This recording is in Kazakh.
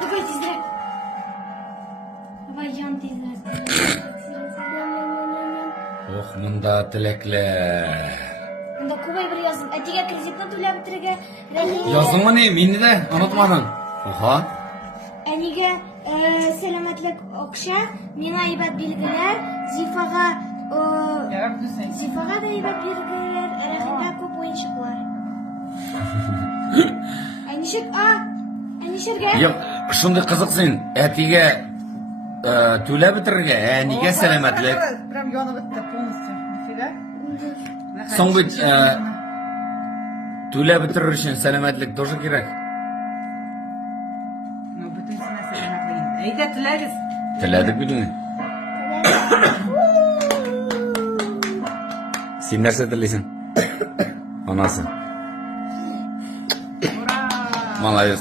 Давай тезірек. Давай жан тезірек. Ох, мұнда тілеклер. Мұнда көбей бір yazdım. Әтеге кредитті төлеп бітірге. Яздың мı ne? Мені de unutmadın. Oha. Әнеге сәлемәтлік оқша, мина ибат белгілер, Зифаға да ибат белгілер, әрәхінде көп ойыншықлар. Әнешік, әнешерге? Yok, şunday kızıksın. Etige tüle bitirge, niye selametlik? Прям yana bitti полностью. Nifile. Son bir tüle bitirir için selametlik тоже gerek. Ну, bütün sene selametliğin. Eyde tüleriz. Tiledik bilin. Sen nerede tilesin? Anası. Ура! Молодец.